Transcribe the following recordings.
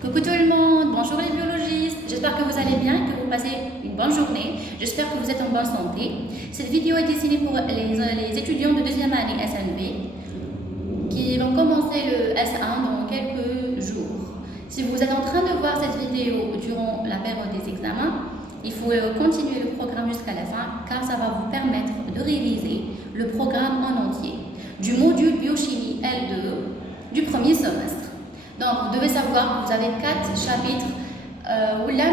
Coucou tout le monde, bonjour les biologistes, j'espère que vous allez bien, que vous passez une bonne journée, j'espère que vous êtes en bonne santé. Cette vidéo est destinée pour les étudiants de deuxième année SNV qui vont commencer le S1 dans quelques jours. Si vous êtes en train de voir cette vidéo durant la période des examens, il faut continuer le programme jusqu'à la fin car ça va vous permettre de réviser le programme en entier du module biochimie L2 du premier semestre. Donc, vous devez savoir que vous avez 4 chapitres, où là,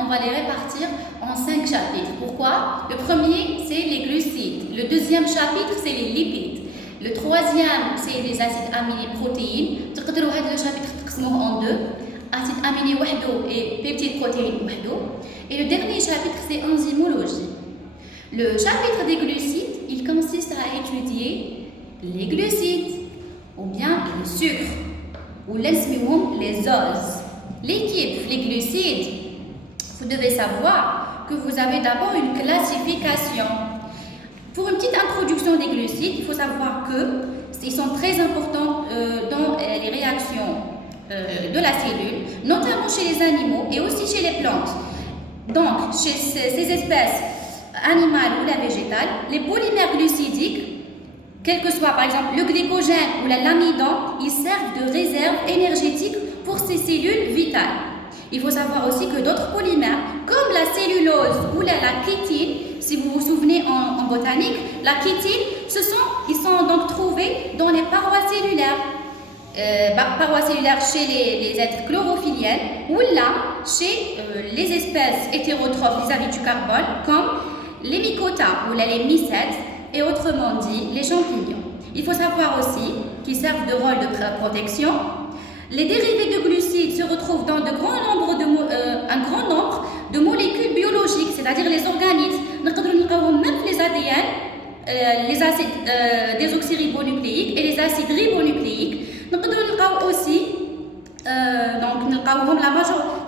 on va les répartir en 5 chapitres. Pourquoi? Le premier, c'est les glucides. Le deuxième chapitre, c'est les lipides. Le troisième, c'est les acides aminés protéines. Le chapitre en deux. Acides aminés et peptides protéines. Et le dernier chapitre, c'est enzymologie. Le chapitre des glucides, il consiste à étudier les glucides ou bien le sucre. Ou les oses. L'équipe, les glucides, vous devez savoir que vous avez d'abord une classification. Pour une petite introduction des glucides, il faut savoir qu'ils sont très importants dans les réactions de la cellule, notamment chez les animaux et aussi chez les plantes. Donc, chez ces espèces animales ou la végétale, les polymères glucidiques, quel que soit par exemple le glycogène ou l'amidon, ils servent de réserve énergétique pour ces cellules vitales. Il faut savoir aussi que d'autres polymères, comme la cellulose ou la chitine, si vous vous souvenez en botanique, la chitine, ils sont donc trouvés dans les parois cellulaires. Parois cellulaires chez les êtres chlorophylliennes ou là chez les espèces hétérotrophes vis-à-vis du carbone, comme les mycotas ou les mycètes, et autrement dit, les champignons. Il faut savoir aussi qu'ils servent de rôle de protection. Les dérivés de glucides se retrouvent dans un grand nombre de molécules biologiques, c'est-à-dire les organites. Même les ADN, les acides désoxyribonucléiques et les acides ribonucléiques. Nous avons aussi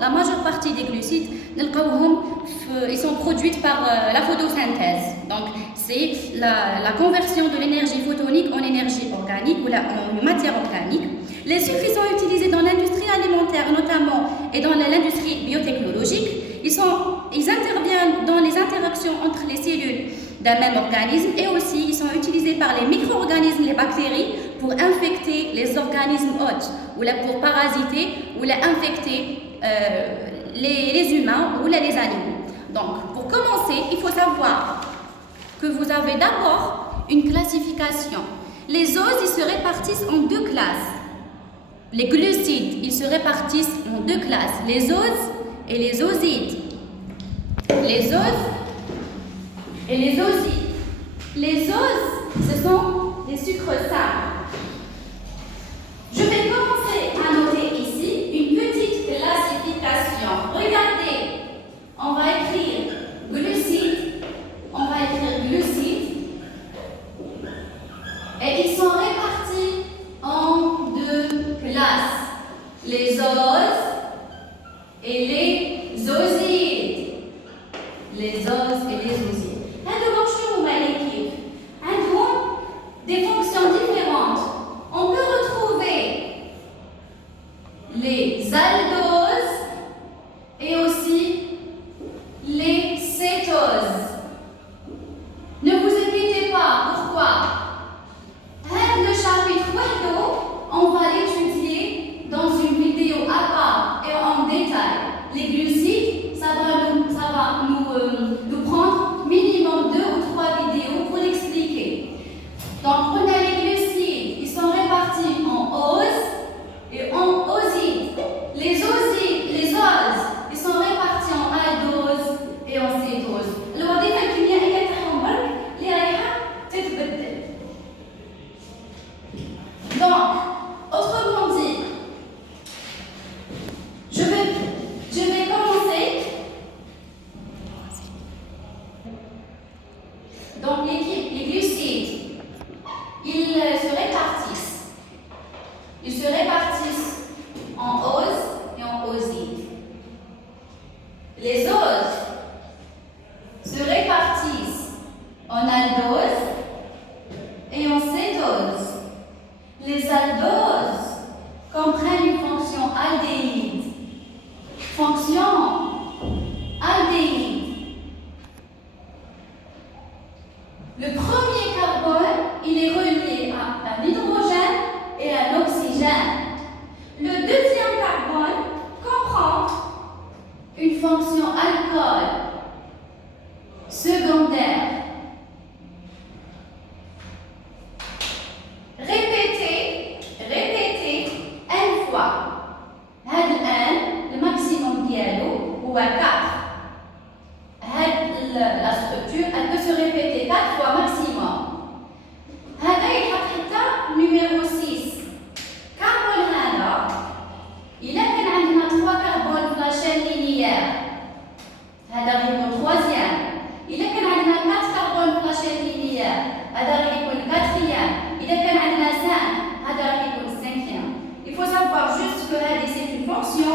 la majeure partie des glucides, ils sont produits par la photosynthèse. Donc, c'est la conversion de l'énergie photonique en énergie organique ou en matière organique. Les sucres sont utilisés dans l'industrie alimentaire notamment et dans l'industrie biotechnologique. Ils interviennent dans les interactions entre les cellules d'un même organisme et aussi ils sont utilisés par les micro-organismes, les bactéries, pour infecter les organismes hôtes ou pour parasiter ou infecter les humains ou les animaux. Donc, pour commencer, il faut savoir que vous avez d'abord une classification. Les oses, ils se répartissent en 2 classes. Les glucides, ils se répartissent en 2 classes. Les oses et les osides. Les oses et les osides. Les oses, ce sont des sucres simples. Je vais commencer à noter ici une petite classification. Regardez, on va écrire glucides. On va écrire glucides et ils sont répartis en 2 classes, les oses et les osides. Les oses et les osides. Elles ont des fonctions différentes. On peut retrouver les aldoses et aussi les cétoses. Ne vous inquiétez pas, pourquoi? Le chapitre on va l'étudier dans une vidéo à part et en détail. Les glucides, ça va nous prendre minimum 2 ou 3 vidéos pour l'expliquer. Donc, prenez les glucides, ils sont répartis en oses et en osides. Les osides, fonction alcool secondaire. Répétez une fois. Le maximum dialogue ou à 4. La structure, elle peut se répéter 4 fois maximum. Numéro 6. Carbone هذا إذا كان عندنا 3 كربون في la chaîne linéaire هذا راح يكون troisième. إذا كان عندنا 4 كربون في la chaîne linéaire هذا راح يكون quatrième. إذا كان عندنا 5 هذا راح يكون cinquième. Il faut savoir juste que هذه c'est une fonction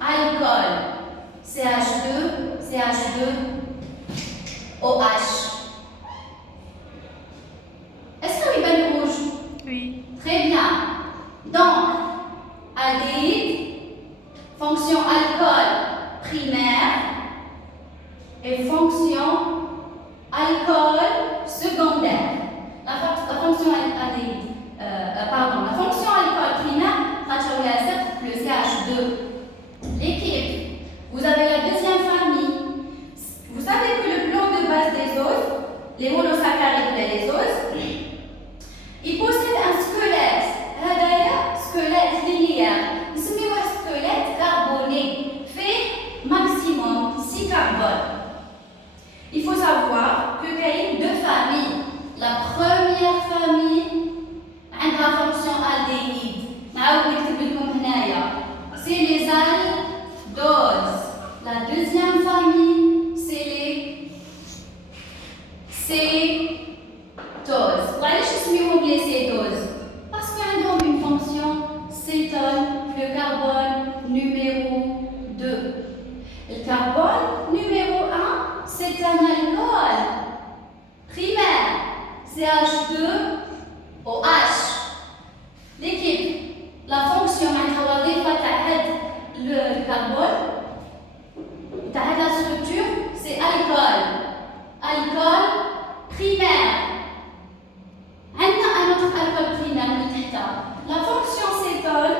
alcool. CH2 OH. Est-ce que oui, ben rouge? Oui. Très bien. Donc, aldéhyde, fonction alcool primaire et fonction alcool secondaire. La fonction aldéhyde, la fonction alcool primaire, le CH2. L'équipe, vous avez la deuxième famille. Vous savez que le plan de base des os, les monosaccharides et les os, il possède un squelette. Squelette linéaire. Il se met un squelette carboné. Fait maximum 6 carbones. Il faut savoir que il y a 2 familles. La première famille a la fonction aldéhyde. C'est les aldoses. La deuxième famille, c'est les cétoses. Les cétoses parce qu'ils ont une fonction cétone, le carbone numéro 2. Le carbone numéro 1, c'est un alcool primaire, CH2OH. L'équipe, la fonction le carbone, la structure, c'est alcool. Alcool primaire. Un autre alcool primaire. La fonction cétone,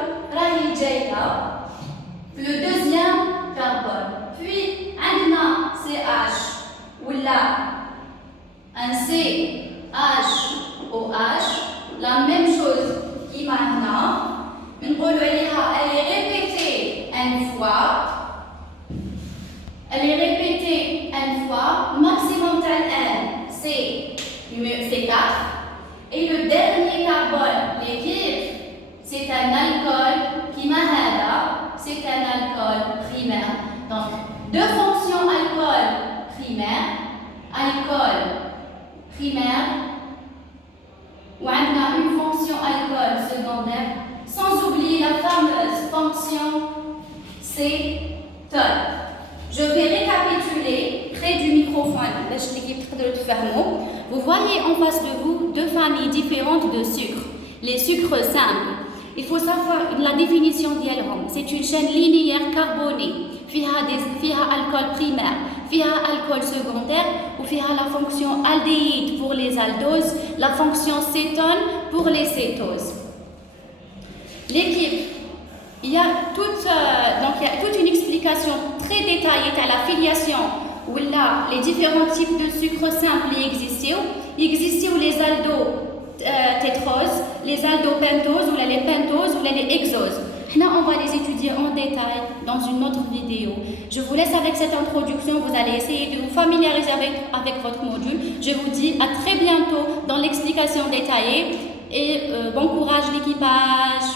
le deuxième carbone. Puis, on a CH ou là, un CHOH, la même chose qui maintenant. Elle est répétée une fois. Maximum N, c'est 4. Et le dernier carbone, l'équipe, c'est un alcool qui c'est un alcool primaire. Donc, 2 fonctions alcool primaire, ou on a une fonction alcool secondaire, sans oublier la fameuse fonction cétone. Je vais récapituler près du microphone. Vous voyez en face de vous 2 familles différentes de sucres. Les sucres simples. Il faut savoir la définition d'Yelhom. C'est une chaîne linéaire carbonée. فيها alcool primaire, فيها alcool secondaire ou فيها la fonction aldéhyde pour les aldoses, la fonction cétone pour les cétoses. L'équipe, il y a toute une explication très détaillée à la filiation où là, les différents types de sucres simples existent. Il existe les aldététroses, les aldopentoses ou les pentoses ou les hexoses. Là, on va les étudier en détail dans une autre vidéo. Je vous laisse avec cette introduction. Vous allez essayer de vous familiariser avec votre module. Je vous dis à très bientôt dans l'explication détaillée et bon courage l'équipage.